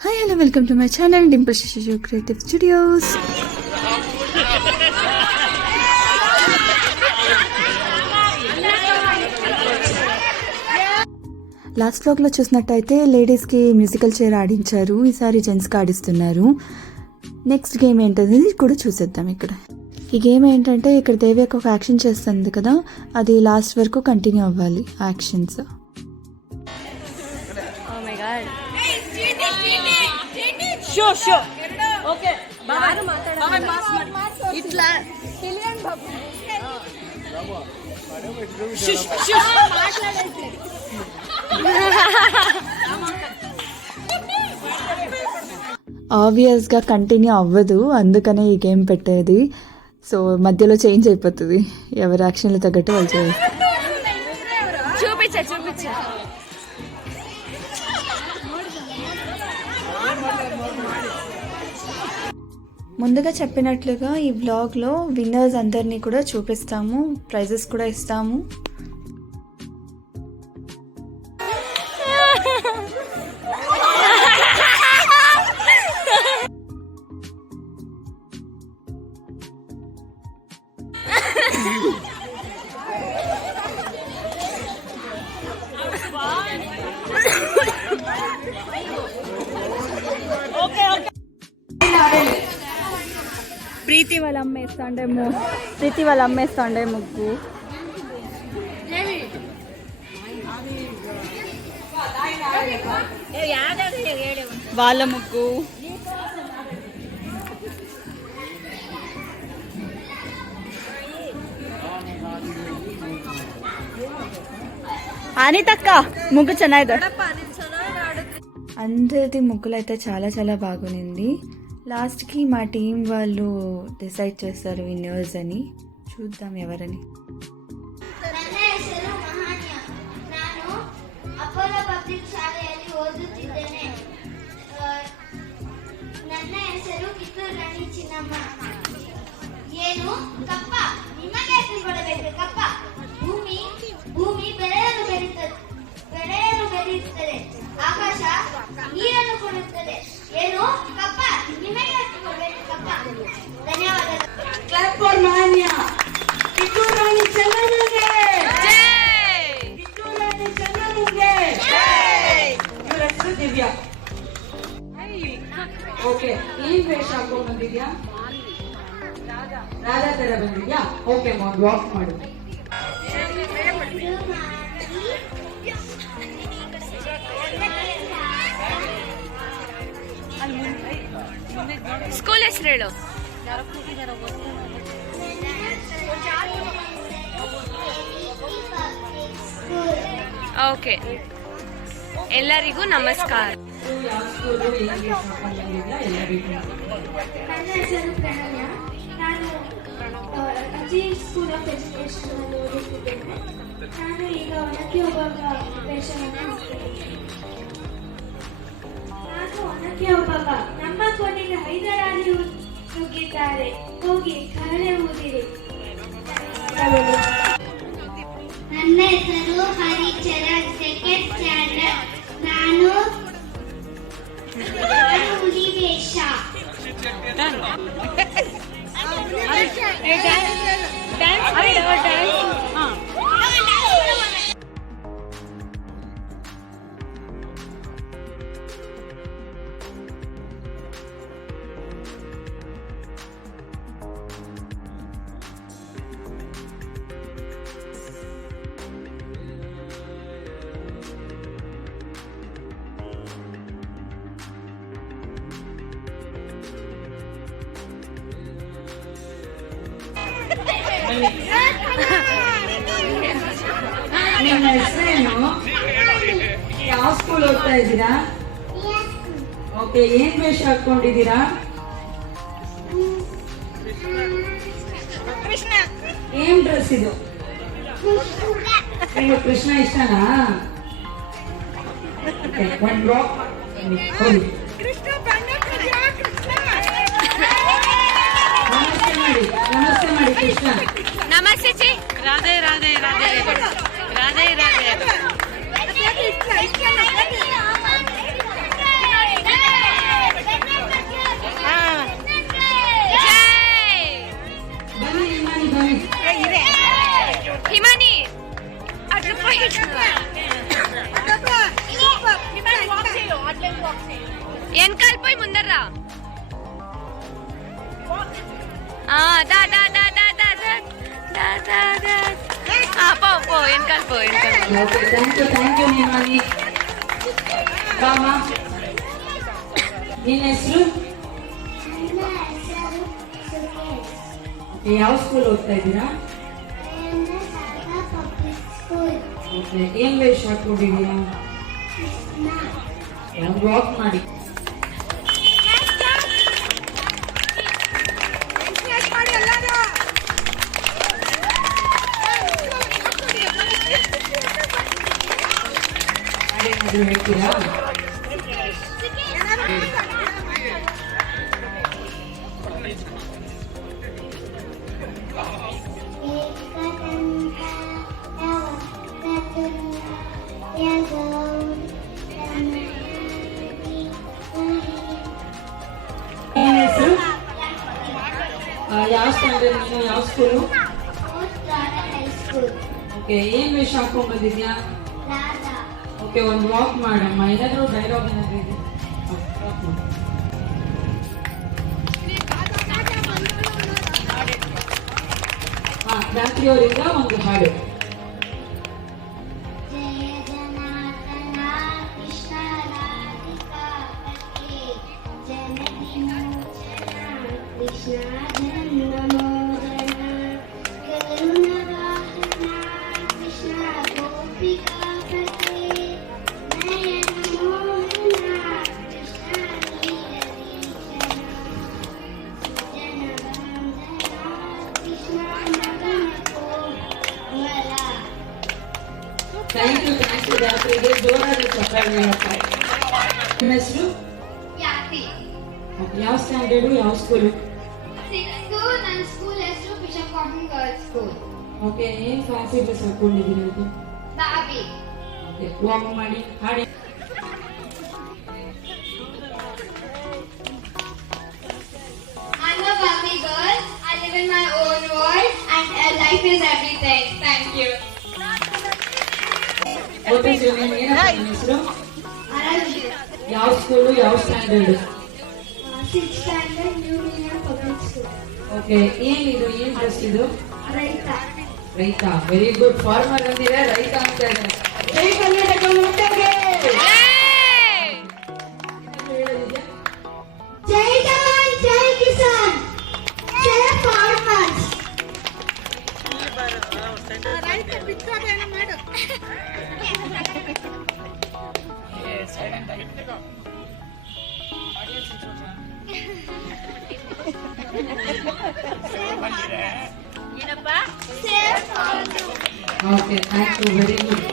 Hi, hello, welcome to my channel, Dimple Shashu Creative Studios. Last వ్లాగ్లో చూసినట్టయితే లేడీస్కి musical chair ఆడించారు. ఈసారి జెంట్స్కి ఆడిస్తున్నారు. నెక్స్ట్ గేమ్ ఏంటనేది కూడా చూసేద్దాం. ఇక్కడ ఈ గేమ్ ఏంటంటే ఇక్కడ దేవి ఒక యాక్షన్ చేస్తుంది కదా, అది లాస్ట్ వరకు కంటిన్యూ అవ్వాలి యాక్షన్స్. ఇట్లా ఆబ్వియస్ గా కంటిన్యూ అవ్వదు, అందుకనే ఈ గేమ్ పెట్టేది. సో మధ్యలో చేంజ్ అయిపోతుంది, ఎవరి యాక్షన్లు తగ్గట్టు వాళ్ళు చేస్తారు. ముందుగా చెప్పినట్లుగా ఈ వ్లాగ్లో విన్నర్స్ అందరినీ కూడా చూపిస్తాము, ప్రైజెస్ కూడా ఇస్తాము. ప్రీతి వాళ్ళ అమ్మేస్తాండే ముగ్గు. వాళ్ళ ముగ్గు అనితక్క ముగ్గు ಚೆನ್ನಾಗಿದೆ. అందరిది ముగ్గులు అయితే చాలా చాలా బాగుంది. లాస్ట్కి మా టీం వాళ్ళు డిసైడ్ చేస్తారు విన్నర్స్ అని. చూద్దాం ఎవరని. ನನ್ನ ಹೆಸರು ಮಹಾನ್ಯ. ನಾನು ಅಪೋಲೋ ಪಬ್ಲಿಕ್ ಶಾಲೆಯಲ್ಲಿ ಓದುತ್ತಿದ್ದೇನೆ. ನನ್ನ ಹೆಸರು ಕಿತ್ತೂರು ರಾಣಿ ಚಿನ್ನಮ್ಮ. ಏನು ಕಪ್ಪ? ನಿಮಗೆ ಹೆಸರು ಕೊಡಬೇಕು ಕಪ್ಪ. ಭೂಮಿ ಭೂಮಿ ಬೆಳೆಯಲು ಬೆಳೆಯುತ್ತದೆ. ಆಕಾಶ ನೀರನ್ನು ಕೊಡುತ್ತದೆ. ಏನು ಕಪ್ಪ? ನಿಮಗೆ ಹೆಸರು ಕೊಡಬೇಕು ಕಪ್ಪ. ಧನ್ಯವಾದಗಳು. Clap for Manya. Kittur Rani ಚೆನ್ನಮ್ಮನಿಗೆ ಜೈ. ಕಿತ್ತೂರು ರಾಣಿ ಚೆನ್ನಮ್ಮನಿಗೆ ಜೈ. ಇವರ ಹೆಸರು ದಿವ್ಯಾ. ಓಕೆ, ಏನ್ ವೇಷ ಹಾಕೊಂಡ್ ಬಂದಿದ್ಯಾ? ರಾಧಾ ತರ ಬಂದಿದ್ಯಾ? ಓಕೆ ಮಾಡ್, ವಾಕ್ ಮಾಡು. ಸ್ಕೂಲ್ ಹೆಸರು ಹೇಳು. ಓಕೆ, ಎಲ್ಲರಿಗೂ ನಮಸ್ಕಾರ. ನನ್ನ ಹೆಸರು ಪ್ರಣಯ. ನಾನು ಅಜಿ ಸ್ಕೂಲ್ ಆಫ್ ಎಜುಕೇಶನ್ ಅಲ್ಲಿ ಓದುತ್ತಿದ್ದೇನೆ. ನಾನು ಈಗ ಒನಕೆ ಒಬ್ಬ ವೇಷವನ್ನು ಹಾಕ್ತಿದ್ದೇನೆ. ನಾನು ಒನಕೆ ಒಬ್ಬ. ನಮ್ಮ ಕೋಟೆಗೆ ಹೈದರಾಲಿ ನುಗ್ಗಿದ್ದಾರೆ, ಹೋಗಿ ಕರಳೆ ಊದಿರಿ. ನನ್ನ ಹೆಸರು ಹರಿಚರಣ್, ಸೆಕೆಂಡ್ ಸ್ಟ್ಯಾಂಡರ್ಡ್. ನಾನು ಹುಲಿ ವೇಷ. ನಿಮ್ಮ ಹೆಸರೇನು? ಯಾವ ಸ್ಕೂಲ್ ಓದ್ತಾ ಇದ್ದೀರಾ? ಓಕೆ, ಏನ್ ವೇಷ ಹಾಕೊಂಡಿದ್ದೀರಾ? ಏನ್ ಡ್ರೆಸ್ ಇದು? ನಿಮ್ಗೆ ಕೃಷ್ಣ ಇಷ್ಟನಾ? ಒಂದ್ ಬ್ಲಾಕ್ ಹೋಗಿ. ನಮಸ್ತೆ ಮಾಡಿ ಕೃಷ್ಣ. ನಮಸ್ತೆ ಜಿ. ರಾಧೆ ರಾಧೆ ರಾಧೆ ರಾಧೆ ರಾಧೆ. వెనకాల పోయి ముందర్రా దా దా దా దా దా దా దా దా దా పో పో వెనకాల పో వెనకాల ఓకే థ్యాంక్ యూ నిమాని బామా ನಿನ್ನ ಹೆಸರು ನನ್ನ ಹೆಸರು ಸುರೇಶ್. ಯಾವ ಸ್ಕೂಲ್ ಓದ್ತಾ ಇದ್ದೀರಾ ನನ್ನ ಶಾರದಾ ಪಬ್ಲಿಕ್ ಸ್ಕೂಲ್. ಓಕೆ ಏನ್ ವೇಷ ಹಾಕೊಂಡಿದ್ದೀರಾ ಕೃಷ್ಣ. ಒಂದು ವಾಕ್ ಮಾಡಿ ಅದೇನಾದ್ರು ಹೇಳ್ತೀರಾ ಏಕದಂತ ವಕ್ರತುಂಡ ಯಗೌರಿ ತನಯಾಗಿ ನಿನ್ನ ಹೆಸರು ಯಾವ ಸ್ಟ್ಯಾಂಡರ್ಡ್ ನೀನು ಯಾವ ಸ್ಕೂಲು ಹೈಸ್ಕೂಲ್. ಓಕೆ ಏನ್ ವೇಷ ಹಾಕೊಂಡ್ ಬಂದಿದ್ಯಾ ರಾಧಾ. ಓಕೆ ಒಂದು ವಾಕ್ ಮಾಡಮ್ಮ ಏನಾದ್ರು ಡೈಲಾಗ್ ಏನಾದ್ರು ಇದೆ walk ಮಾಡು. ರಾತ್ರಿ ಅವರಿಂದ ಒಂದು ಹಾಡು ಜಯ ಜನಾರ್ದನ ಕೃಷ್ಣ ರಾಧಿಕಾ ಪತೆ ಜನನಿ ಮೋಚನ ಕೃಷ್ಣ ಜನ್ಮ ಮೋಚನ ಕರುಣ ವಾಹನ ಕೃಷ್ಣ ಗೋಪಿಕಾ ಪತೆ ನಯನ ಮೋಹನ ಕೃಷ್ಣ ನೀಲವೀಕ್ಷಣ ಜನ ಬಾಂಧನ ಕೃಷ್ಣ ಮಗನ ಕೋಮಲ. ಥ್ಯಾಂಕ್ ಯು ರಾತ್ರಿಗೆ ಜೋರಾದ ಚಪ್ಪಾಳೆ ಹೇಳ್ತಾರೆ ನಿಮ್ಮ ಹೆಸರು ಯಾತಿ. ಯಾವ ಸ್ಟ್ಯಾಂಡರ್ಡು ಯಾವ ಸ್ಕೂಲು ಸಿಕ್ಸ್ತು. ನನ್ನ ಸ್ಕೂಲ್ ಹೆಸರು bishop cotton girls school. Okay ಏನ್ ಫ್ಯಾನ್ಸಿ ಡ್ರೆಸ್ ಹಾಕೊಂಡಿದ್ದೀರಿ ಇವತ್ತು ಬಾಬಿ. ಓಕೆ ವಾಕ್ ಮಾಡಿ ಹಾಡಿ I'm a Barbie girl. I live in my own world and life is everything. Thank you. Okay sir ಏನಪ್ಪ ನಿಮ್ಮ ಹೆಸರು Araju. ಯಾವ ಸ್ಕೂಲು ಯಾವ standard 6th standard New Union Public School. Okay ಏನಿದು ಏನ್ ಡ್ರೆಸ್ ಇದು ರೈತ. ರೈತ ವೆರಿ ಗುಡ್ ಫಾರ್ಮರ್ ಅಂದಿದೆ ರೈತ ಅಂತ ಇದೆ ಜೈ ಕರ್ನಾಟಕ ಮುಟ್ಟಗೆ Jai Jawan, Jai Kisan. Jai farmers. ಏನಪ್ಪ Save farmers. Okay thank you very good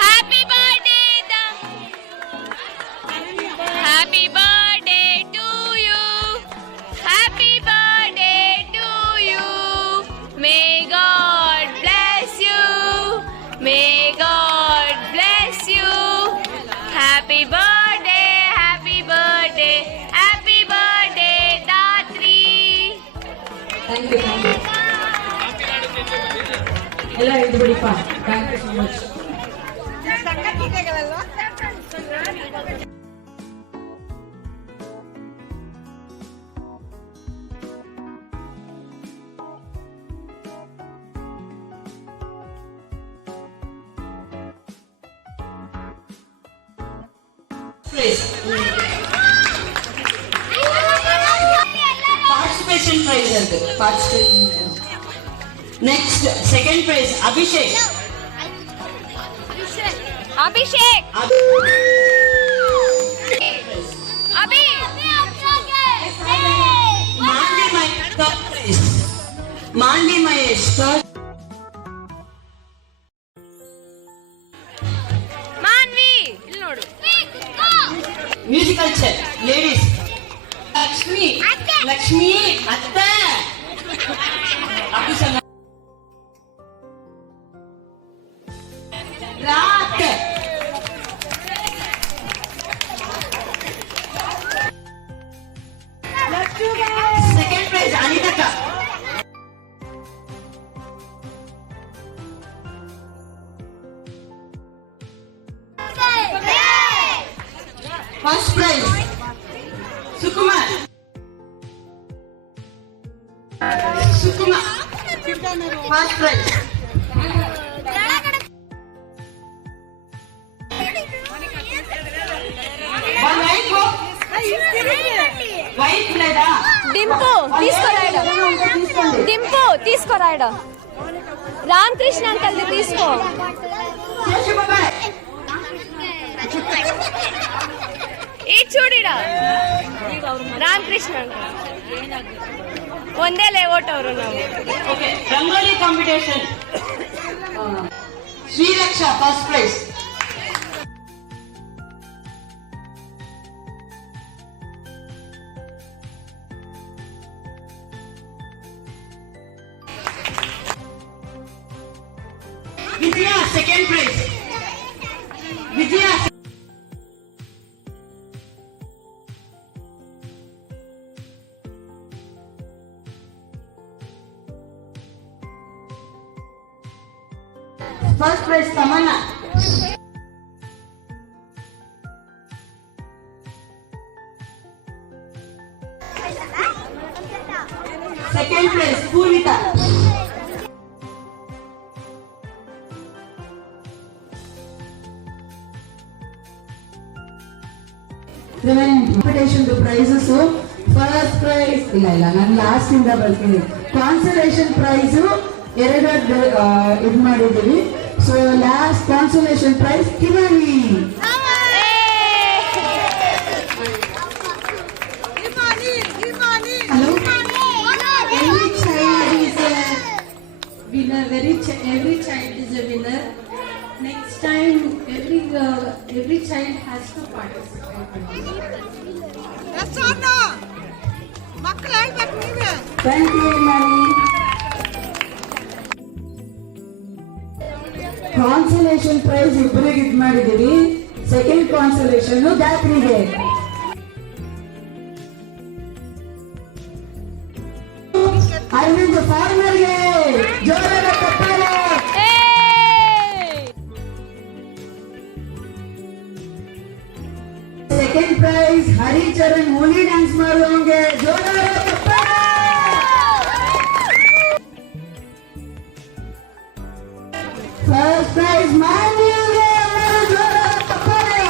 happy birthday happy birthday to you happy birthday to you may God bless you may God bless you happy birthday happy birthday happy birthday Dhatri thank you ಎಲ್ಲ ಇದು ಬಿಡಿಪ್ಪ thank you so much participation prize ಅದು participation next second prize Abhishek Abhishek Abhi ಮಾಂಡಿ Mahesh third prize Maundy Mahesh third Manvi ಇಲ್ಲಿ ನೋಡು musical chair ladies Lakshmi Lakshmi ಅತ್ತೆ ಅಭಿಷೇಕ್ ರಾತ್ second prize ಅನಿತಕ್ಕ First prize. Sukumar. Sukumar. First prize. One white book. White blood. Dimpu తీసుకోరాయడం, డింపు తీసుకోరాయడం. రామకృష్ణ అంకల్ది తీసుకో. ఈ చూడిడా రామకృష్ణ అంకల్ ಒಂದೇ ಓಟ್ ಅವರು ನಾವು. Okay, Rangoli competition. Sri Raksha first prize. Vidya second prize. Vidya. First prize Tamanna. Second prize Purvita. Competition prizes first prize ಇಲ್ಲ ನಾನು ಲಾಸ್ಟ್ ಇಂದ ಬರ್ತೀನಿ. ಕಾನ್ಸಲೇಷನ್ ಪ್ರೈಸ್ ಎರಡು ಇದು ಮಾಡಿದ್ದೀವಿ. ಸೊ ಲಾಸ್ಟ್ ಕಾನ್ಸಲೇಷನ್ ಪ್ರೈಸ್ ಕಿರಣಿ. Hello. Every child is a winner. Every child is a winner. Next time, every child has to participate. Thank you, Imani. Consolation prize ಇಬ್ಬರಿಗೆ ಇದು ಮಾಡಿದ್ದೀವಿ. ಸೆಕೆಂಡ್ ಕಾನ್ಸಲೇಷನ್ ಗಾತ್ರಿಗೆ. ಅರವಿಂದ್ ಫಾರ್ಮರ್ಗೆ ಜೋರಾದ ಚಪ್ಪಾಳೆ. ಸೆಕೆಂಡ್ ಪ್ರೈಸ್ ಹರಿಚರಣ್ ಹೋಲಿ dance ಮಾಡುವಂಗೆ ಜೋರಾದ ಚಪ್ಪಾಳೆ. ಫಸ್ಟ್ ಪ್ರೈಸ್ ಮಾನ್ಯುಗೆ ಜೋರಾದ ಚಪ್ಪಾಳೆ.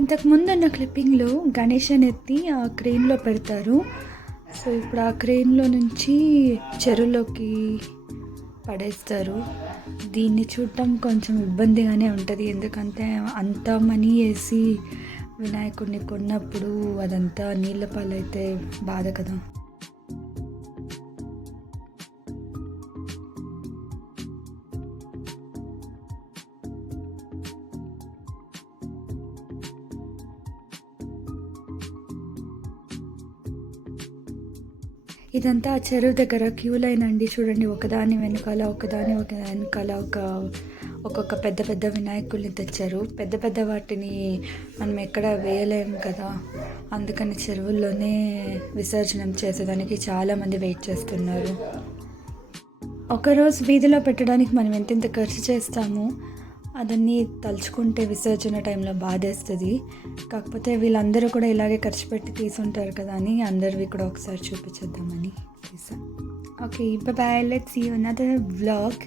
ఇంతకు ముందు ఉన్న క్లిప్పింగ్లో గణేషన్ ఎత్తి ఆ క్రెయిన్లో పెడతారు. సో ఇప్పుడు ఆ క్రెయిన్లో నుంచి చెరువులోకి పడేస్తారు. దీన్ని చూడటం కొంచెం ఇబ్బందిగానే ఉంటుంది, ఎందుకంటే అంత మనీ వేసి వినాయకుడిని కొన్నప్పుడు అదంతా నీళ్ళ పాలైతే బాధ కదా. ఇదంతా ఆ చెరువు దగ్గర క్యూ లైన్ అండి. చూడండి, ఒకదాని వెనకాల ఒక్కొక్క పెద్ద పెద్ద వినాయకుల్ని తెచ్చారు. పెద్ద పెద్ద వాటిని మనం ఎక్కడ వేయలేము కదా, అందుకని చెరువుల్లోనే విసర్జనం చేసేదానికి చాలామంది వెయిట్ చేస్తున్నారు. ఒకరోజు వీధిలో పెట్టడానికి మనం ఎంతెంత ఖర్చు చేస్తామో అదన్నీ తలుచుకుంటే విసర్జన టైంలో బాధేస్తుంది. కాకపోతే వీళ్ళందరూ కూడా ఇలాగే ఖర్చు పెట్టి తీసుంటారు కదా అని అందరివి కూడా ఒకసారి చూపించేద్దామని తీసాం. Okay, bye, let's see you another vlog.